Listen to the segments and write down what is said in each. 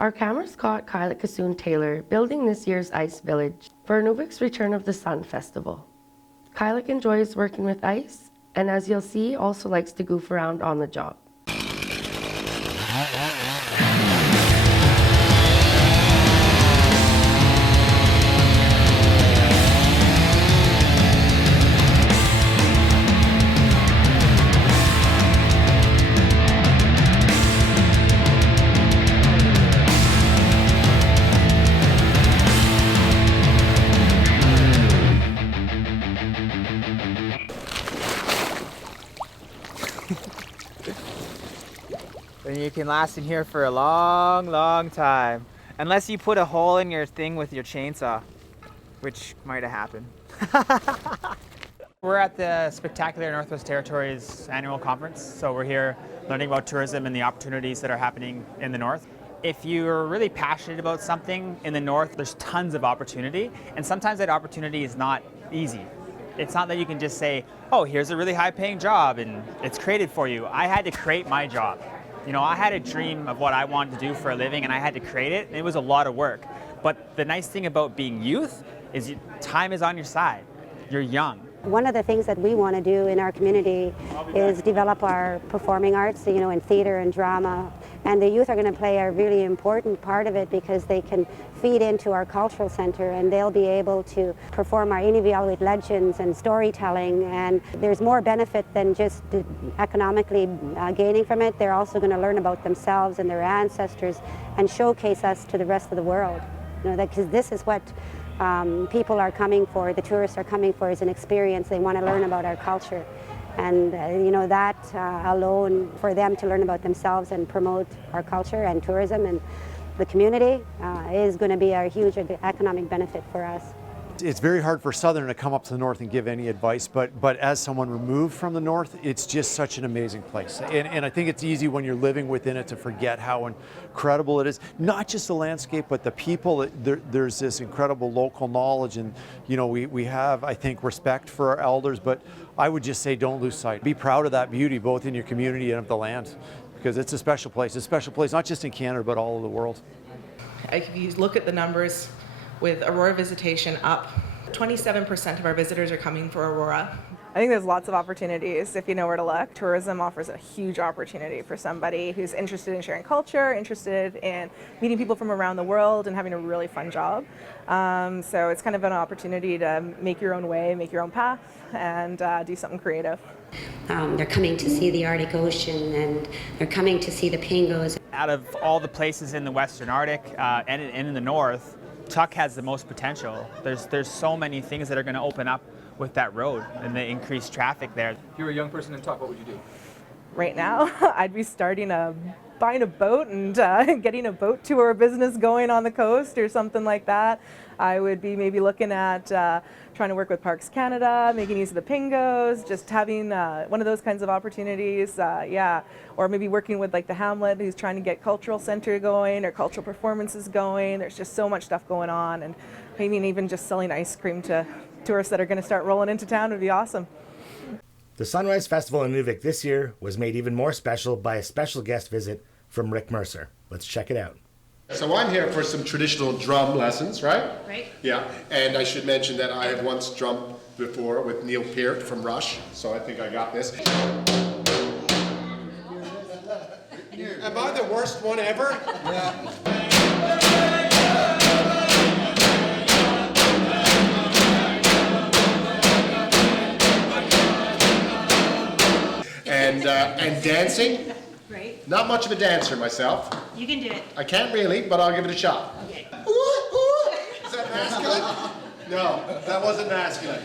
Our cameras caught Tusaayaksat Taylor building this year's ice village for Inuvuk's Return of the Sun Festival. Kylik enjoys working with ice, and as you'll see, also likes to goof around on the job. And you can last in here for a long, long time. Unless you put a hole in your thing with your chainsaw, which might have happened. We're at the Spectacular Northwest Territories annual conference. So we're here learning about tourism and the opportunities that are happening in the north. If you're really passionate about something in the north, there's tons of opportunity. And sometimes that opportunity is not easy. It's not that you can just say, oh, here's a really high paying job and it's created for you. I had to create my job. You know, I had a dream of what I wanted to do for a living and I had to create it, and it was a lot of work. But the nice thing about being youth is time is on your side. You're young. One of the things that we want to do in our community is develop our performing arts, you know, in theater and drama. And the youth are going to play a really important part of it because they can feed into our cultural center and they'll be able to perform our Inuvialuit legends and storytelling. And there's more benefit than just economically gaining from it. They're also going to learn about themselves and their ancestors and showcase us to the rest of the world. You know, because this is what people are coming for, the tourists are coming for, is an experience. They want to learn about our culture. And you know, that alone, for them to learn about themselves and promote our culture and tourism and the community is going to be a huge economic benefit for us. It's very hard for Southern to come up to the north and give any advice, but as someone removed from the north, it's just such an amazing place. And I think it's easy when you're living within it to forget how incredible it is. Not just the landscape, but the people. There's this incredible local knowledge, and you know, we have, I think, respect for our elders, but I would just say don't lose sight. Be proud of that beauty, both in your community and of the land, because it's a special place. It's a special place, not just in Canada, but all over the world. If you look at the numbers, with Aurora visitation up, 27% of our visitors are coming for Aurora. I think there's lots of opportunities if you know where to look. Tourism offers a huge opportunity for somebody who's interested in sharing culture, interested in meeting people from around the world and having a really fun job. So it's kind of an opportunity to make your own way, make your own path, and do something creative. They're coming to see the Arctic Ocean and they're coming to see the pingos. Out of all the places in the Western Arctic and in the north, Tuk has the most potential. There's so many things that are going to open up with that road and the increased traffic there. If you were a young person in Tuk, what would you do? Right now, I'd be buying a boat and getting a boat tour business going on the coast or something like that. I would be maybe looking at trying to work with Parks Canada, making use of the Pingos, just having one of those kinds of opportunities, yeah. Or maybe working with like the Hamlet, who's trying to get cultural center going or cultural performances going. There's just so much stuff going on, and maybe even just selling ice cream to tourists that are going to start rolling into town would be awesome. The Sunrise Festival in Inuvik this year was made even more special by a special guest visit from Rick Mercer. Let's check it out. So I'm here for some traditional drum lessons, right? Right. Yeah, and I should mention that I have once drummed before with Neil Peart from Rush, so I think I got this. Am I the worst one ever? And dancing. Right. Not much of a dancer myself. You can do it. I can't really, but I'll give it a shot. Okay. Is that masculine? No, that wasn't masculine.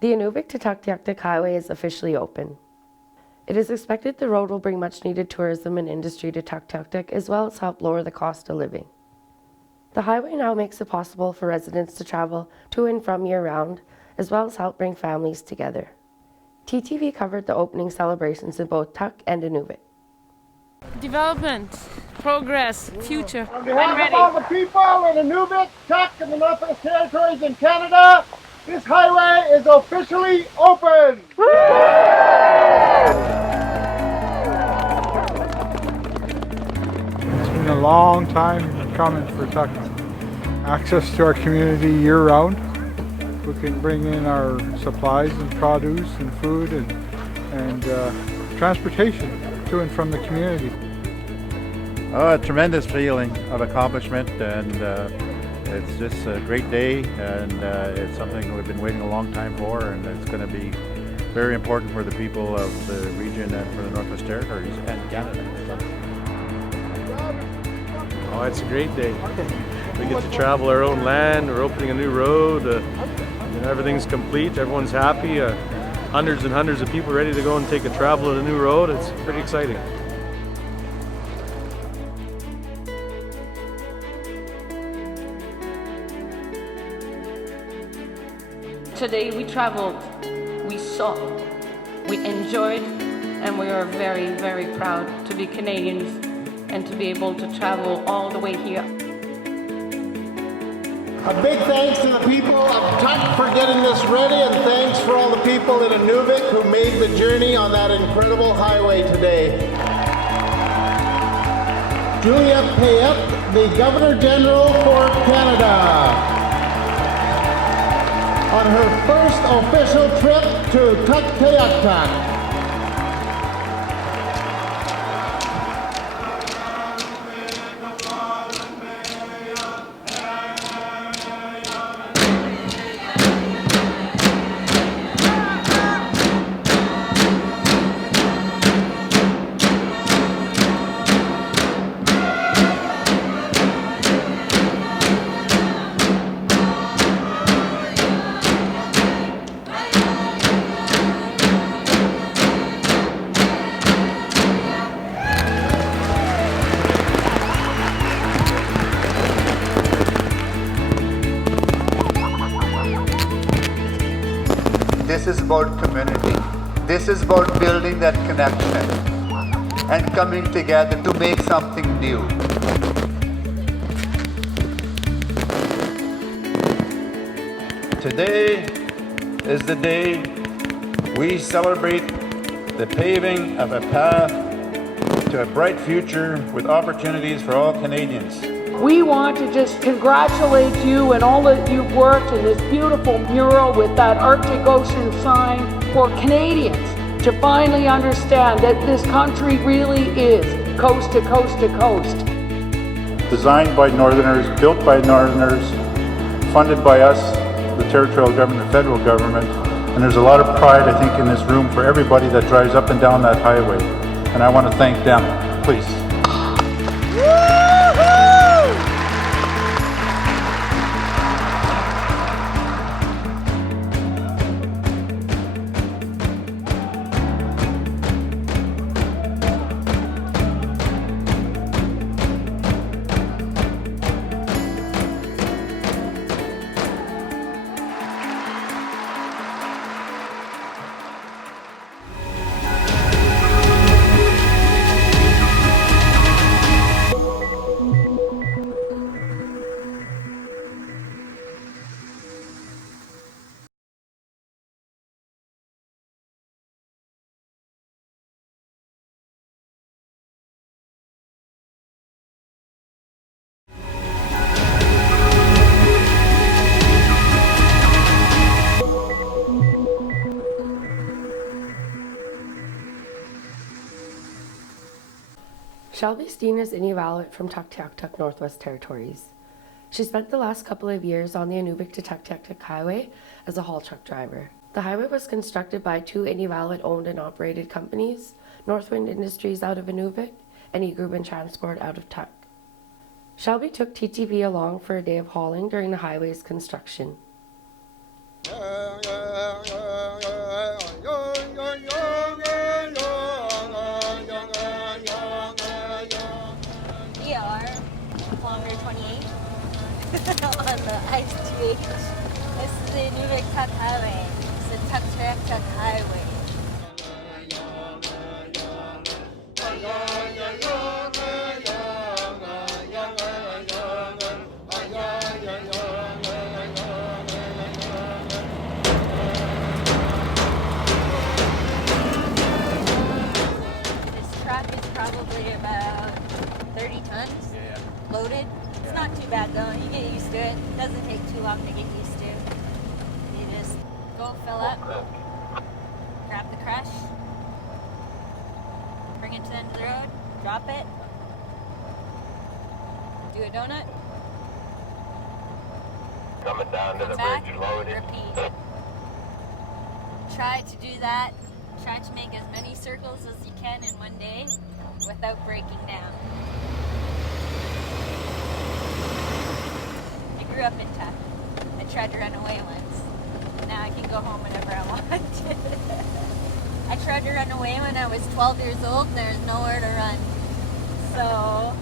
The Inuvik to Tuktoyaktuk Highway is officially open. It is expected the road will bring much needed tourism and industry to Tuktoyaktuk, as well as help lower the cost of living. The highway now makes it possible for residents to travel to and from year-round, as well as help bring families together. TTV covered the opening celebrations in both Tuk and Inuvik. Development, progress, future. On behalf of all the people in Inuvik, Tuk, and the Northwest Territories in Canada, this highway is officially open! It's been a long time coming for Tuk. Access to our community year-round. We can bring in our supplies and produce and food and transportation to and from the community. Oh, a tremendous feeling of accomplishment, and it's just a great day, and it's something we've been waiting a long time for, and it's going to be very important for the people of the region and for the Northwest Territories and Canada. Oh, it's a great day. We get to travel our own land, we're opening a new road, everything's complete, everyone's happy, hundreds and hundreds of people ready to go and take a travel on a new road. It's pretty exciting. Today we traveled, we saw, we enjoyed, and we are very, very proud to be Canadians and to be able to travel all the way here. A big thanks to the people of Tuk for getting this ready, and thanks for all the people in Inuvik who made the journey on that incredible highway today. Julia Payette, the Governor General for Canada, on her first official trip to Tuktoyaktuk. This is about community. This is about building that connection and coming together to make something new. Today is the day we celebrate the paving of a path to a bright future with opportunities for all Canadians. We want to just congratulate you and all that you've worked in this beautiful mural with that Arctic Ocean sign for Canadians to finally understand that this country really is coast to coast to coast. Designed by Northerners, built by Northerners, funded by us, the territorial government and federal government, and there's a lot of pride, I think, in this room for everybody that drives up and down that highway, and I want to thank them. Please. Shelby Steen is Inuvialuit from Tuktoyaktuk, Northwest Territories. She spent the last couple of years on the Inuvik to Tuktoyaktuk Highway as a haul truck driver. The highway was constructed by two Inuvialuit owned and operated companies, Northwind Industries out of Inuvik and E-Gruben Transport out of Tuk. Shelby took TTV along for a day of hauling during the highway's construction. It's TH. This is the Inuvik Tuk Highway. It's the Tusaayaksat Highway. This truck is probably about 30 tons loaded. It's not too bad though, you get used to it. It doesn't take too long to get used to. You just go fill up, grab the crush, bring it to the end of the road, drop it, do a donut, coming down to the back, bridge loaded. repeat. Try to do that, try to make as many circles as you can in one day without breaking down. I grew up in Tuck. I tried to run away once. Now I can go home whenever I want. I tried to run away when I was 12 years old and there's nowhere to run. So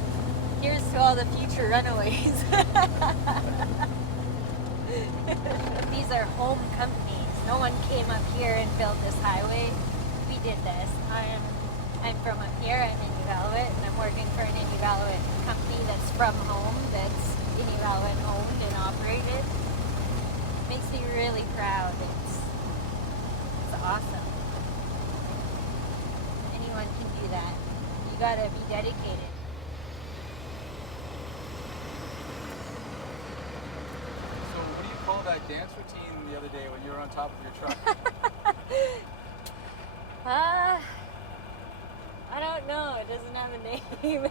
here's to all the future runaways. These are home companies. No one came up here and built this highway. We did this. I'm from up here, I'm in Inuvialuit, and I'm working for an Inuvialuit company that's from home, that's Inuvialuit owned and operated. Makes me really proud. It's awesome. Anyone can do that. You gotta be dedicated. So what do you call that dance routine the other day when you were on top of your truck? I don't know. It doesn't have a name.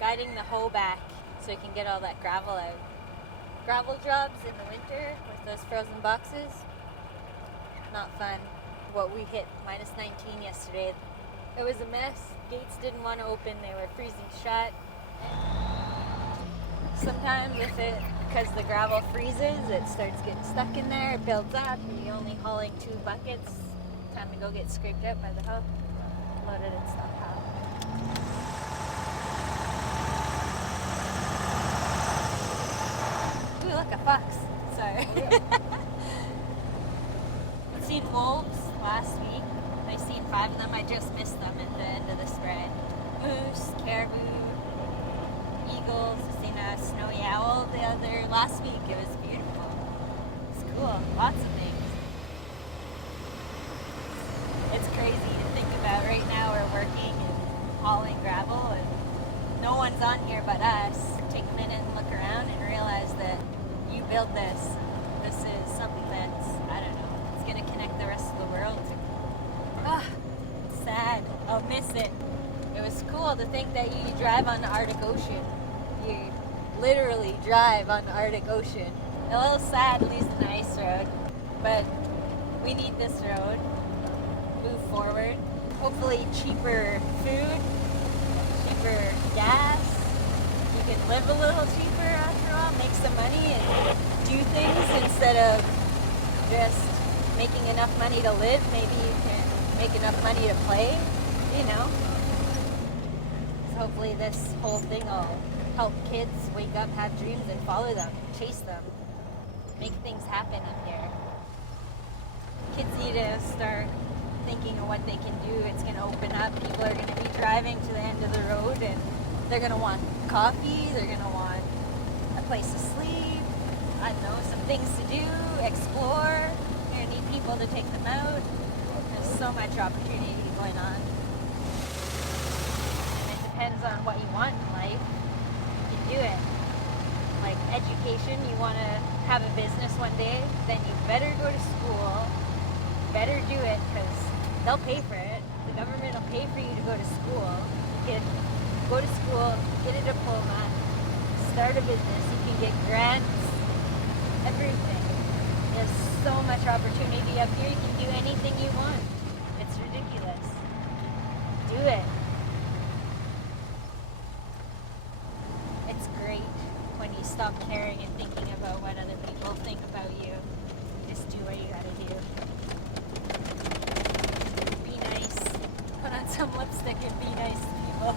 Guiding the hoe back so you can get all that gravel out. Gravel jobs in the winter with those frozen boxes, not fun. What we hit minus 19 yesterday. It was a mess. Gates didn't want to open. They were freezing shut. Sometimes because the gravel freezes, it starts getting stuck in there, it builds up, and you're only hauling 2 buckets. Time to go get scraped out by the hoe. Loaded and stuff out. Ooh, look, a fox. Sorry. I've seen wolves last week. I've seen 5 of them. I just missed them at the end of the spread. Moose, caribou, eagles. I've seen a snowy owl last week. It was beautiful. It's cool. Lots of things. It's crazy to think about. Right now we're working and hauling gravel and no one's on here but us. Take a minute and look around and realize that you build this. This is something that's, I don't know, it's going to connect the rest of the world. It's sad. I'll miss it. It was cool to think that you drive on the Arctic Ocean. You literally drive on the Arctic Ocean. A little sad losing the ice road, but we need this road. Move forward. Hopefully cheaper food, cheaper gas. You can live a little cheaper after all, make some money and do things instead of just making enough money to live. Maybe you can make enough money to play, you know. So hopefully this whole thing will help kids wake up, have dreams and follow them, chase them, make things happen up here. Kids need to start thinking of what they can do. It's going to open up. People are going to be driving to the end of the road and they're going to want coffee. They're going to want a place to sleep. I don't know, some things to do, explore. You're going to need people to take them out. There's so much opportunity going on. And it depends on what you want in life. You can do it. Like education, you want to have a business one day, then you better go to school. Better do it because they'll pay for it. The government will pay for you to go to school. You can go to school, get a diploma, start a business. You can get grants, everything. There's so much opportunity up here. You can do anything you want. It's ridiculous. Do it. It's great when you stop caring and thinking about what other people think about you. Just do what you gotta do. Be nice. Put on some lipstick and be nice to people.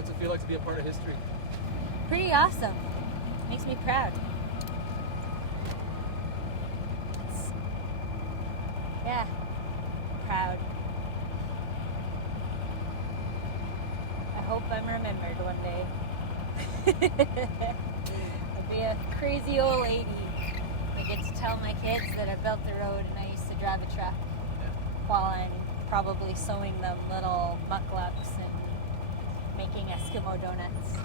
What's it feel like to be a part of history? Pretty awesome. Makes me proud. Yeah, proud. I hope I'm remembered one day. I'll be a crazy old lady. I get to tell my kids that I built the road and I used to drive a truck while I'm probably sewing them little mukluks and making Eskimo donuts.